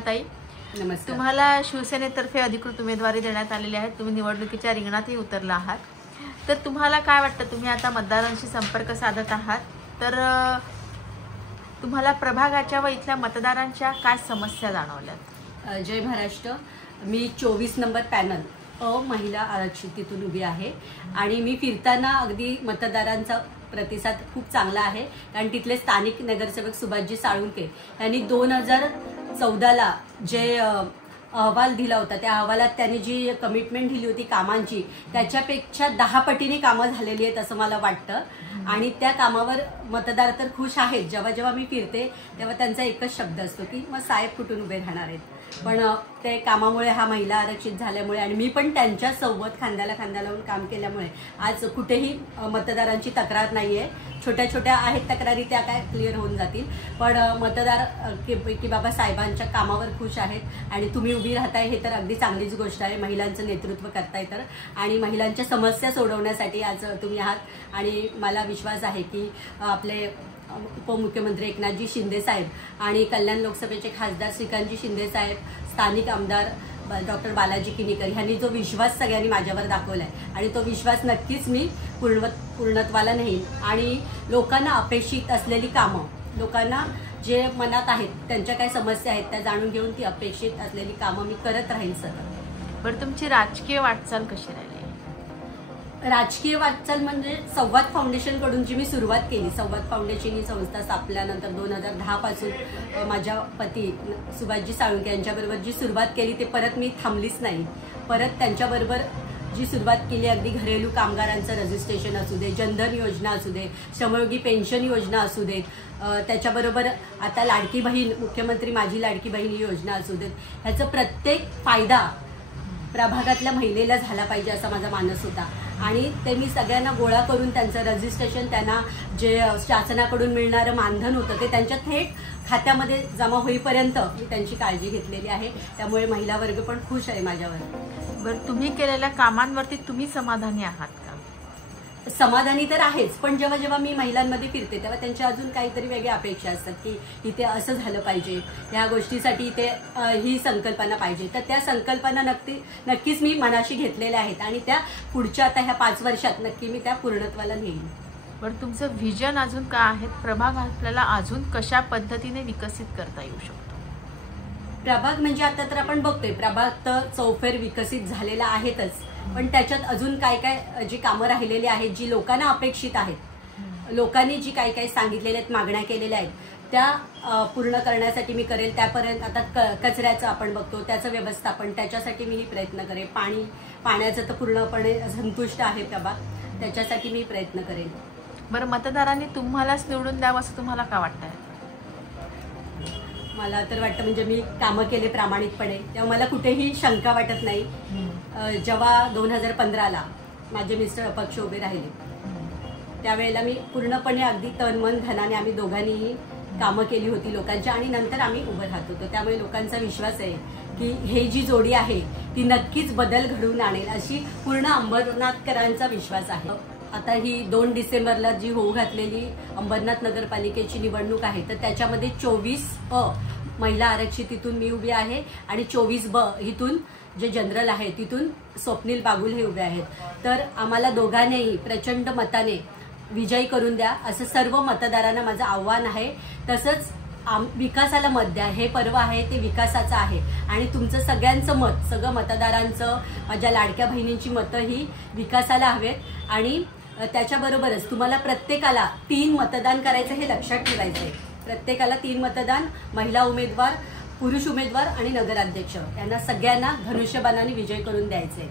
वीणाताई, नमस्कार. तुम्हाला शिवसेनेतर्फे अधिकृत उमेदवारी देण्यात आलेली आहे. तुम्ही निवडणुकीच्या रिंगणातही उतरला आहात. तर तुम्हाला काय वाटतं, तुम्ही आता मतदारांशी संपर्क साधत आहात, तर तुम्हाला प्रभागाच्या व इथल्या मतदारांच्या काय समस्या जाणवल्यात? जय महाराष्ट्र. मी 24 नंबर पॅनल महिला आरक्षितीतून उभी आहे आणि मी फिरताना अगदी मतदारांचा प्रतिसाद खूप चांगला आहे. कारण तिथले स्थानिक नगरसेवक सुभाषजी साळुंके यांनी 2014ला जे अहवाल दिला होता, त्या अहवालात त्यांनी जी कमिटमेंट दिली होती कामांची, त्याच्यापेक्षा 10 पटीने कामं झालेली आहेत असं मला वाटतं. आणि त्या कामावर मतदार तर खुश आहेत. जेव्हा जेव्हा मी फिरते तेव्हा त्यांचा एकच शब्द असतो की मग साहेब कुठून उभे राहणार आहेत. पण ते कामामुळे, हा महिला आरक्षित झाल्यामुळे आणि मी पण त्यांच्या सोबत खांद्याला खांदा लावून काम केल्यामुळे आज कुठेही मतदारांची तक्रार नाहीये. छोट्या छोट्या आहेत तक्रारी, त्या काय क्लिअर होऊन जातील. पण मतदार की बाबा साहेबांच्या कामावर खुश आहेत आणि तुम्ही उभी राहताय हे तर अगदी चांगलीच गोष्ट आहे. महिलांचं नेतृत्व करताय तर, आणि महिलांच्या समस्या सोडवण्यासाठी आज तुम्ही आहात. आणि मला विश्वास आहे की आपले उपमुख्यमंत्री एकनाथजी शिंदे साहेब आणि कल्याण लोकसभेचे खासदार श्रीकांतजी शिंदे साहेब, स्थानिक आमदार डॉक्टर बालाजी किनीकर यांनी जो विश्वास सगळ्यांनी माझ्यावर दाखवलाय आणि तो विश्वास नक्कीच मी पूर्णत्वाला नेईन. आणि लोकांना अपेक्षित असलेली कामं, लोकांना जे मनात आहेत, त्यांच्या काय समस्या आहेत त्या जाणून घेऊन ती अपेक्षित असलेली कामं मी करत राहीन सतत. बरं, तुमची राजकीय वाटचाल कशी राहिली? राजकीय वाटचाल म्हणजे संवाद फाउंडेशन कडून जी मी सुरुवात केली. संवाद फाउंडेशन ही संस्था स्थापल्यानंतर 2010 पासून माझ्या पती सुभाषजी साळुंके यांच्याबरोबर जी सुरुवात केली ते परत मी थांबलीच नाही. परत त्यांच्याबरोबर जी सुरुवात केली, अगदी घरेलू कामगारांचं रजिस्ट्रेशन असू दे, जनधन योजना असू दे, श्रमयोगी पेन्शन योजना असू देत, त्याच्याबरोबर आता लाडकी बहीण, मुख्यमंत्री माझी लाडकी बहीण ही योजना असू देत, ह्याचा प्रत्येक फायदा प्रभागातल्या महिलेला झाला पाहिजे असा माझा मानस होता. आणि ते मी सगळ्यांना गोळा करून त्यांचं रजिस्ट्रेशन, त्यांना जे शासनाकडून मिळणारं मानधन होतं ते त्यांच्या थेट खात्यामध्ये जमा होईपर्यंत मी त्यांची काळजी घेतलेली आहे. त्यामुळे महिला वर्ग पण खुश आहे माझ्यावर. बरं, तुम्ही केलेल्या कामांवरती तुम्ही समाधानी आहात का? समाधानी तर आहेच, पण जेव्हा जेव्हा मी महिलांमध्ये फिरते तेव्हा त्यांच्या अजून काहीतरी वेगळ्या अपेक्षा असतात की इथे असं झालं पाहिजे, ह्या गोष्टीसाठी इथे ही संकल्पना पाहिजे. तर त्या संकल्पना नक्कीच मी मनाशी घेतलेल्या आहेत आणि त्या पुढच्या आता ह्या 5 वर्षात नक्की मी त्या पूर्णत्वाला नेईन. बरं, तुमचं व्हिजन अजून काय आहे? प्रभाग आपल्याला अजून कशा पद्धतीने विकसित करता येऊ शकतो? प्रभाग म्हणजे आता तर आपण बघतोय, प्रभाग तर चौफेर विकसित झालेला आहेतच, पण त्याच्यात अजून काय काय जी कामं राहिलेली आहेत, जी लोकांना अपेक्षित आहेत, लोकांनी जी काय काय सांगितलेल्या आहेत, मागण्या केलेल्या आहेत, त्या पूर्ण करण्यासाठी मी करेल. त्यापर्यंत आता कचऱ्याचं आपण बघतो, त्याचं व्यवस्थापन, त्याच्यासाठी मी प्रयत्न करेन. पाण्याचं तर पूर्णपणे संतुष्ट आहे प्रभाग, त्याच्यासाठी मी प्रयत्न करेन. बरं, मतदारांनी तुम्हालाच निवडून द्यावं असं तुम्हाला का वाटतंय? मला तर वाटतं, म्हणजे मी कामं केले प्रामाणिकपणे, तेव्हा मला कुठेही शंका वाटत नाही. जेव्हा 2015ला माझे मिस्टर अपक्ष उभे राहिले त्यावेळेला मी पूर्णपणे अगदी तन मन धनाने आम्ही दोघांनीही कामं केली होती लोकांची, आणि नंतर आम्ही उभं राहत होतो. त्यामुळे लोकांचा विश्वास आहे की हे जी जोडी आहे ती नक्कीच बदल घडवून आणेल, अशी पूर्ण अंबरनाथकरांचा विश्वास आहे. आता ही 2 डिसेंबरला जी होऊ घातलेली अंबरनाथ नगरपालिकेची निवडणूक आहे, तर त्याच्यामध्ये 24 महिला आरक्षितीतून मी उभी आहे आणि 24 इथून जे जनरल आहे तिथून स्वप्नील बागुल हे उभे आहेत. तर आम्हाला दोघांनाही प्रचंड मताने विजयी करून द्या असं सर्व मतदारांना माझं आव्हान आहे. तसंच विकासाला मत द्या. हे पर्व आहे ते विकासाचं आहे आणि तुमचं सगळ्यांचं मत, सगळं मतदारांचं, माझ्या लाडक्या बहिणींची मतं ही विकासाला हवेत. आणि त्याच्याबरोबरच तुम्हाला प्रत्येकाला 3 मतदान करायचं हे लक्षात ठेवायचं आहे. प्रत्येकाला 3 मतदान, महिला उमेदवार, पुरुष उमेदवार आणि नगराध्यक्ष यांना सगळ्यांना धनुष्यबाणाने विजय करून द्यायचे.